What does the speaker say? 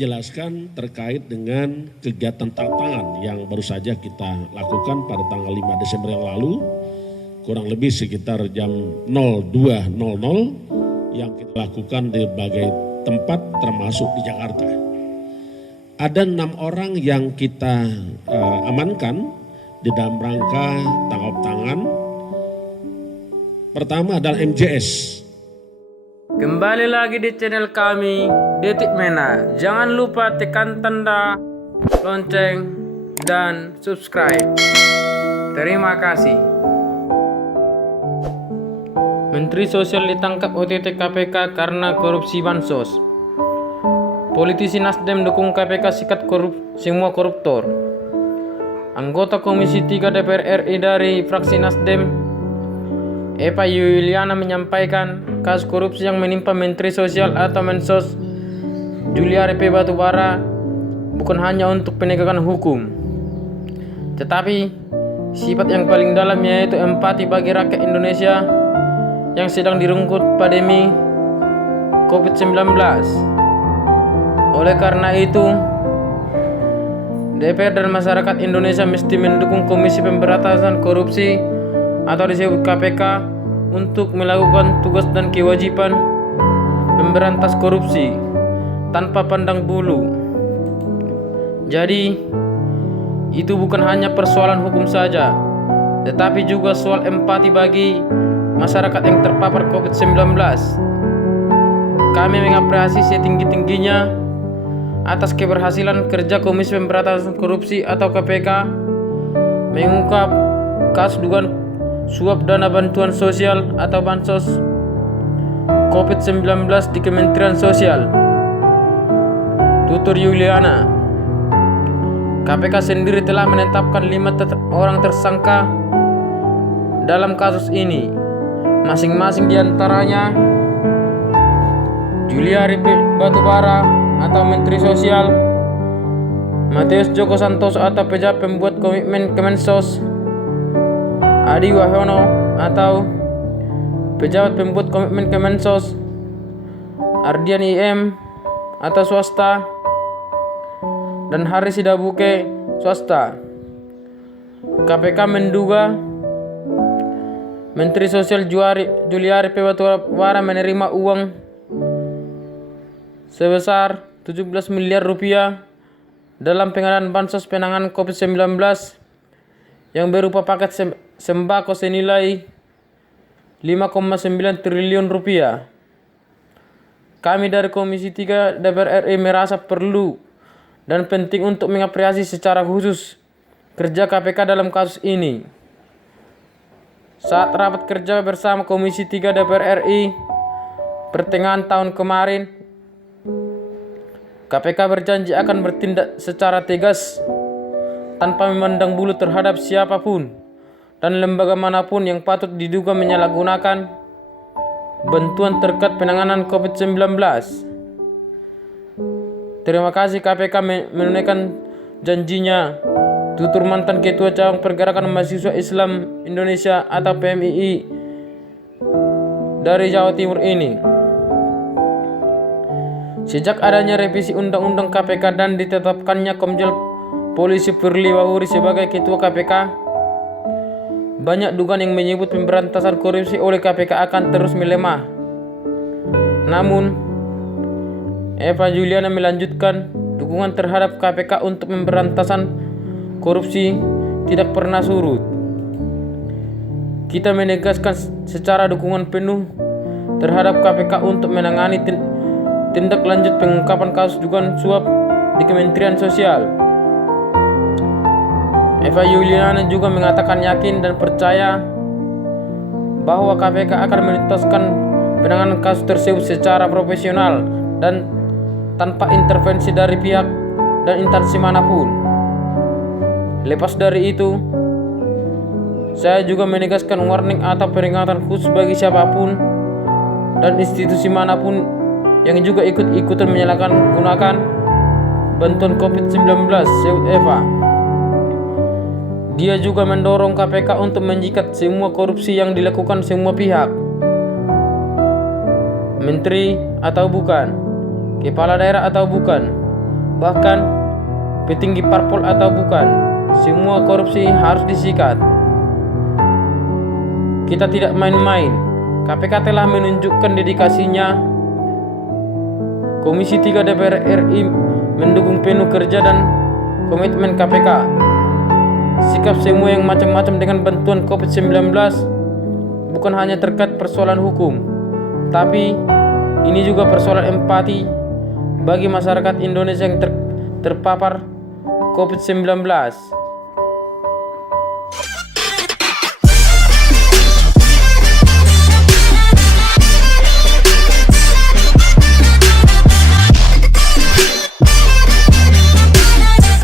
Jelaskan terkait dengan kegiatan tantangan yang baru saja kita lakukan pada tanggal 5 Desember yang lalu, kurang lebih sekitar jam 02.00 yang kita lakukan di berbagai tempat termasuk di Jakarta. Ada 6 orang yang kita amankan di dalam rangka tangkap tangan. Pertama adalah MJS. Kembali lagi di channel kami, Detik Mena. Jangan lupa tekan tanda lonceng dan subscribe. Terima kasih. Menteri Sosial ditangkap OTT KPK karena korupsi bansos. Politisi Nasdem dukung KPK sikat semua koruptor. Anggota Komisi 3 DPR RI dari fraksi Nasdem, Eva Yuliana, menyampaikan kasus korupsi yang menimpa Menteri Sosial atau Mensos Juliari P. Batubara bukan hanya untuk penegakan hukum, tetapi sifat yang paling dalam, yaitu empati bagi rakyat Indonesia yang sedang direnggut pandemi COVID-19. Oleh karena itu, DPR dan masyarakat Indonesia mesti mendukung Komisi Pemberantasan Korupsi atau disebut KPK untuk melakukan tugas dan kewajiban memberantas korupsi tanpa pandang bulu. Jadi, itu bukan hanya persoalan hukum saja, tetapi juga soal empati bagi masyarakat yang terpapar COVID-19. Kami mengapresiasi setinggi-tingginya atas keberhasilan kerja Komisi Pemberantasan Korupsi atau KPK mengungkap kasus dugaan suap dana bantuan sosial atau bansos COVID-19 di Kementerian Sosial. Tutur Yuliana, KPK sendiri telah menetapkan 5 orang tersangka dalam kasus ini. Masing-masing diantaranya Juliari P. Batubara atau Menteri Sosial, Matius Joko Santoso atau pejabat pembuat komitmen Kemensos, Adi Wahyono atau pejabat pembuat komitmen Kemensos, Ardian IM atau swasta, dan Haris Sidabuke swasta. KPK menduga Menteri Sosial Juliari P. Batubara menerima uang sebesar 17 miliar rupiah dalam pengadaan bansos penanganan COVID-19 yang berupa paket sembako senilai 5,9 triliun rupiah. Kami dari Komisi 3 DPR RI merasa perlu dan penting untuk mengapresiasi secara khusus kerja KPK dalam kasus ini. Saat rapat kerja bersama Komisi 3 DPR RI pertengahan tahun kemarin, KPK berjanji akan bertindak secara tegas tanpa memandang bulu terhadap siapapun dan lembaga manapun yang patut diduga menyalahgunakan bantuan terkait penanganan COVID-19. Terima kasih KPK menunaikan janjinya, tutur mantan Ketua Cabang Pergerakan Mahasiswa Islam Indonesia atau PMII dari Jawa Timur ini. Sejak adanya revisi Undang-Undang KPK dan ditetapkannya Komjen Polisi Firly Bahuri sebagai Ketua KPK, banyak dugaan yang menyebut pemberantasan korupsi oleh KPK akan terus melemah. Namun, Eva Juliana melanjutkan, dukungan terhadap KPK untuk pemberantasan korupsi tidak pernah surut. Kita menegaskan secara dukungan penuh terhadap KPK untuk menangani tindak lanjut pengungkapan kasus dugaan suap di Kementerian Sosial. Eva Yuliana juga mengatakan yakin dan percaya bahwa KPK akan menuntaskan penanganan kasus tersebut secara profesional dan tanpa intervensi dari pihak dan instansi manapun. Lepas dari itu, saya juga menegaskan warning atau peringatan khusus bagi siapapun dan institusi manapun yang juga ikut-ikutan menyalahgunakan bantuan COVID-19, sebut Eva. Dia juga mendorong KPK untuk menjikat semua korupsi yang dilakukan semua pihak, menteri atau bukan, kepala daerah atau bukan, bahkan petinggi parpol atau bukan, semua korupsi harus disikat. Kita tidak main-main. KPK telah menunjukkan dedikasinya. Komisi 3 DPR RI mendukung penuh kerja dan komitmen KPK. Sikap semua yang macam-macam dengan bantuan COVID-19 bukan hanya terkait persoalan hukum, tapi ini juga persoalan empati bagi masyarakat Indonesia yang terpapar COVID-19.